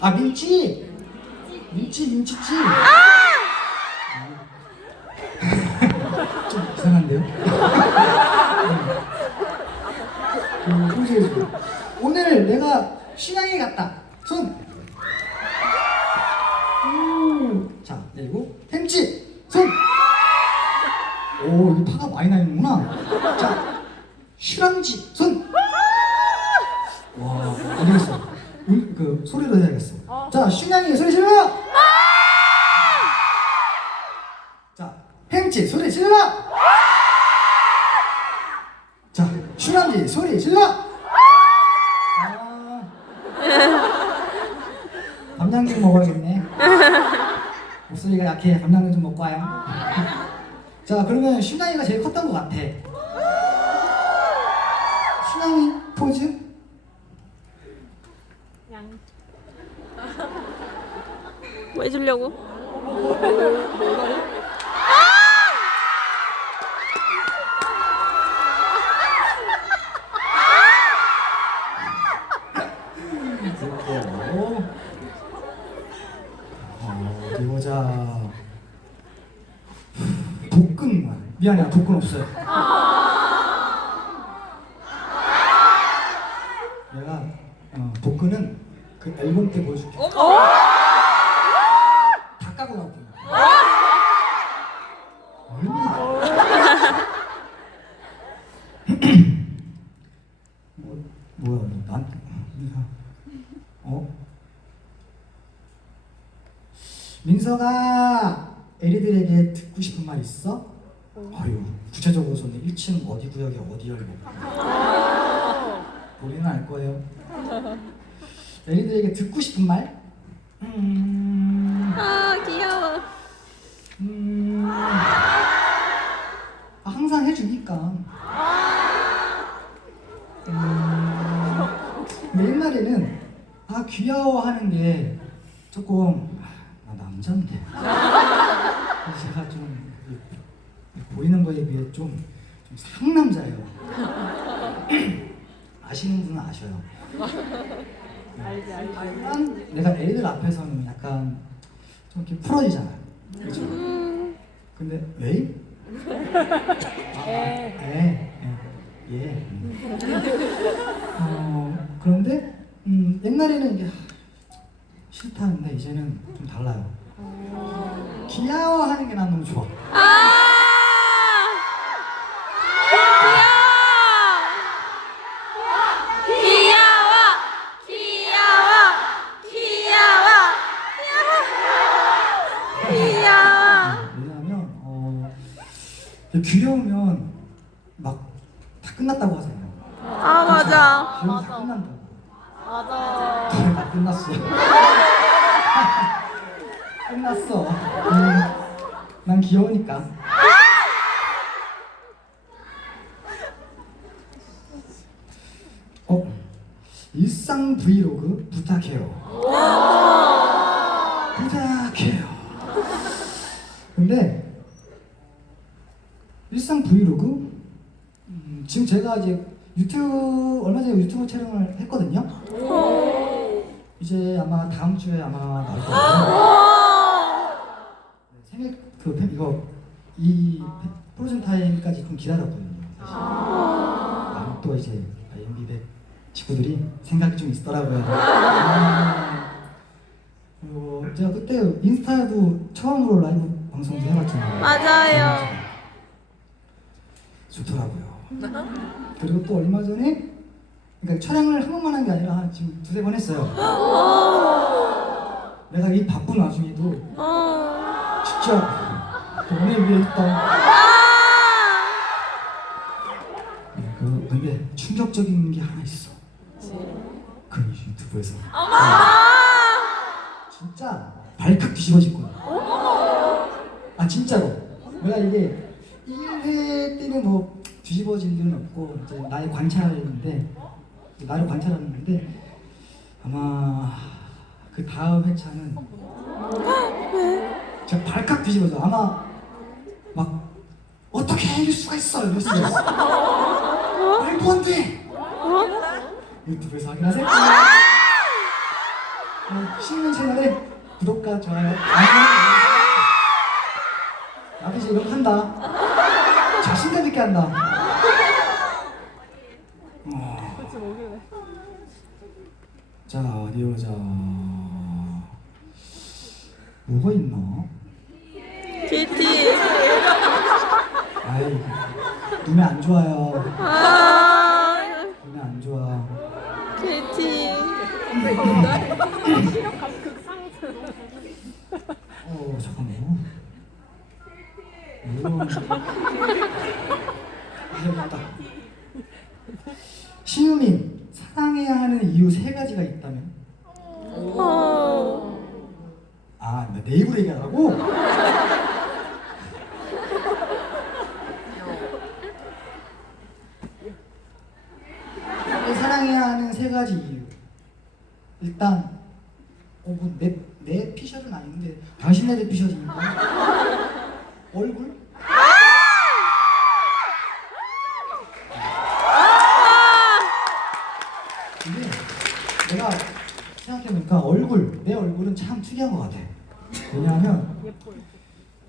아 민치 민치 민치치 좀 이상한데요? 그 홍수혜 씨 오늘 내가 신앙에 갔다 손 오. 자 그리고 햄찌 손 오, 이거 파가 많이 나는구나. 자, 슈랑지 손. 그 소리로 해야겠어. 자, 슈냥이 소리 질러. 자, 햄찌 소리 질러. 자, 슈랑지 소리 질러. 아. 감량균 먹어야겠네. 목소리가 약해. 감량균 좀 먹고 와요. 자 그러면 슈나이가 제일 컸던 것 같아 슈나이 포즈 뭐 해주려고? 어, 보자. 복근 미안해 복근 없어요. 내가 어, 복근은 그 앨범 때 보여줄게. 다 까고 나올게 뭐, 뭐야 난 내가 어? 민서가 애리들에게 듣고 싶은 말 있어? 아유 구체적으로서는 1층 어디 구역에 어디 열고. 우리는 알 거예요. 애리들에게 듣고 싶은 말? 음... 아 귀여워. 음... 아, 항상 해주니까. 음... 근데 옛날에는 아 귀여워 하는 게 조금 아, 나 남자인데 제가 좀 이- 보이는 거에 비해 좀, 좀 상남자예요 아시는 분은 아셔요 알지 알지 내가 애들 앞에서는 약간 좀 이렇게 풀어지잖아요 그렇죠? 근데 왜? 아, 예, 예, 예. 어, 그런데 음, 옛날에는 이게 싫다는데 이제는 좀 달라요. 귀여워하는 게 난 너무 좋아. 아. 왜냐하면 어, 귀여우면 막 다 끝났다고 하잖아요. 아 맞아. 귀여우면 다 끝난다고. 맞아. 다 끝났어. 끝났어. 음, 난 귀여우니까. 어? 일상 브이로그 부탁해요. 부탁해요. 근데 일상 브이로그 음, 지금 제가 이제 유튜브 얼마 전에 유튜브 촬영을 했거든요. 이제 아마 다음 주에 아마 나올 거예요. 그 팬- 이거 이 프로즌 타임까지 좀 기다렸거든요. 사실. 아, 또 이제 MB100 친구들이 생각이 좀 있더라고요. 음, 그리고 제가 그때 인스타에도 처음으로 라이브 방송도 해봤잖아요. 맞아요. 좋더라고요. 그리고 또 얼마 전에 그러니까 촬영을 한 번만 한 게 아니라 한 지금 두세 번 했어요. 내가 이 바쁜 와중에도 어. 진짜 오늘 위해 했던 아. 네, 그 근데 충격적인 게 하나 있어. 그 유튜브에서 진짜 발칵 뒤집어질 거야. 아 진짜로. 내가 이게 1회 때는 뭐 뒤집어질 일은 없고 이제 나의 관찰인데 나를 관찰하는데 아마 그 다음 회차는 제가 발칵 뒤집어져 아마 막 어떻게 이럴 수가 있어 이럴 수가 있어 말도 안돼 유튜브에서 확인하세요. 어, 신문 채널에 구독과 좋아요. 이제 이렇게 한다. 자신감 있게 한다. 어. 자 어디 보자. 뭐가 있나 키티. 아이 눈에 안 좋아요. 아, 눈에 안 좋아. 키티. 어 잠깐만 이런 해야겠다. 신우님 사랑해야 하는 이유 세 가지가 있다면? 어. 아나내 입으로 얘기하라고? 사랑해야 하는 세 가지 이유 일단 어뭐내 내 피셜은 아닌데 당신네 내 피셜이니까 얼굴 근데 내가 생각해보니까 얼굴 내 얼굴은 참 특이한 것 같아 왜냐하면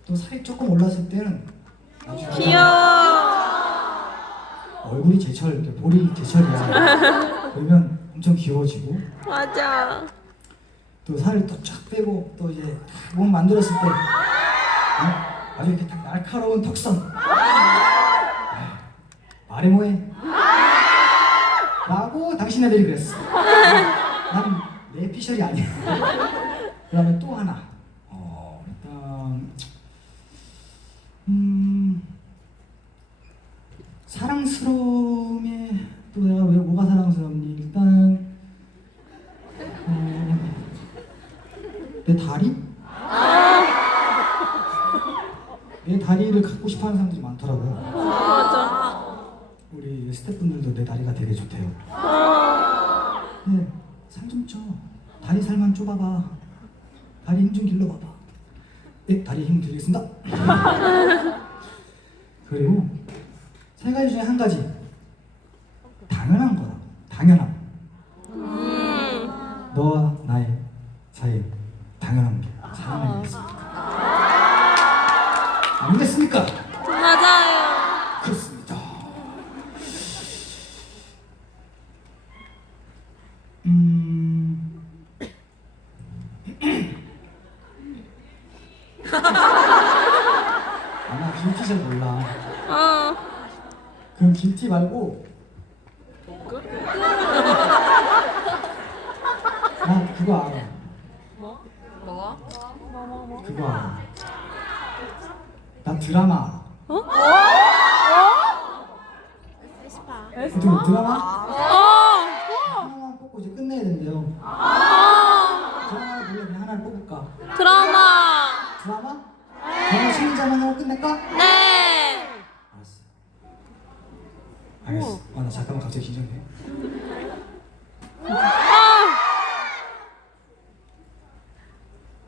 또 살이 조금 올랐을 때는 아주 귀여워. 얼굴이 제철 볼이 제철이야 그러면 엄청 귀여워지고 맞아. 또 살을 또 쫙 빼고 또 이제 딱몸 만들었을 때 어? 아주 이렇게 딱 날카로운 턱선. 아, 말해 뭐해? 라고 당신네들이 그랬어. 난 내 피셜이 아니야. 그 다음에 또 하나. 어 일단 음 사랑스러움에 또 내가 왜 뭐가 사랑스럽니? 일단 어, 내 다리? 내 다리를 갖고 싶어 하는 사람들이 많더라고요. 맞아. 우리 스태프분들도 내 다리가 되게 좋대요. 어. 네, 살 좀 쪄. 다리 살만 좁아봐. 다리 힘 좀 길러봐봐. 네, 다리 힘 들리겠습니다. 그리고 세 가지 중에 한 가지 당연한 거라. 당연함. 음. 너와 아마 김치 잘 몰라. 어. 그럼 김치 말고. 나 그거 알아. 뭐? 그거 알아. 나 드라마 알아. 어? 어떻게 드라마? 어. 하나만 뽑고 이제 끝내야 된대요. 어. 시리즈만 하고 끝낼까? 네. 알았어. 알겠어. 아, 나 잠깐만 갑자기 긴장돼. 아.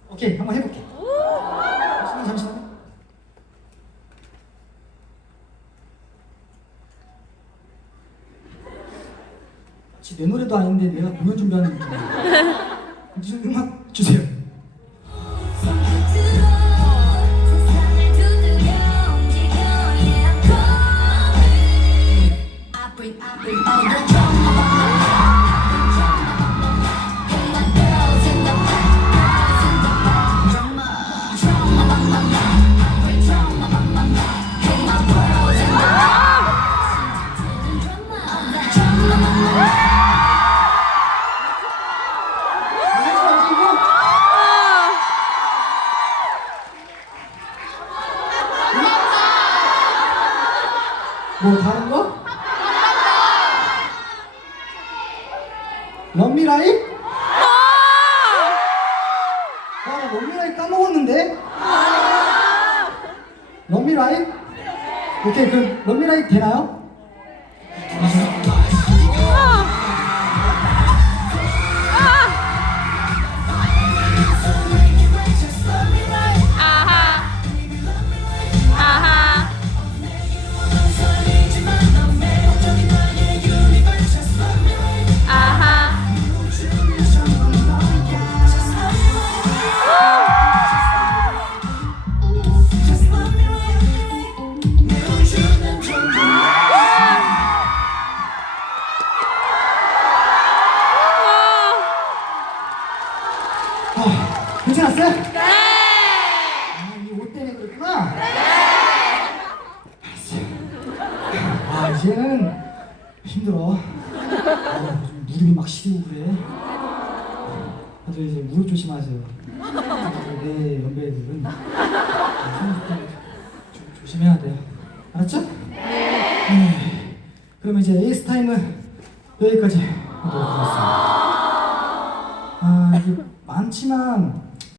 오케이, 한번 해볼게. 잠시만, 잠시만. 내 노래도 아닌데 내가 공연 준비하는 느낌이야. 음악 주세요. 럼미라이? 아. 아, 나 럼미라이 까먹었는데? 럼미라이? 오케이, 그럼 럼미라이 되나요? 무릎이 막 시리고 그래. 다들 이제 무릎 조심하세요. 네, 내 연배들은 네, 좀 조심해야 돼요. 알았죠? 네. 그럼 이제 에이스 타임은 여기까지 하도록 하겠습니다. 아, 많지만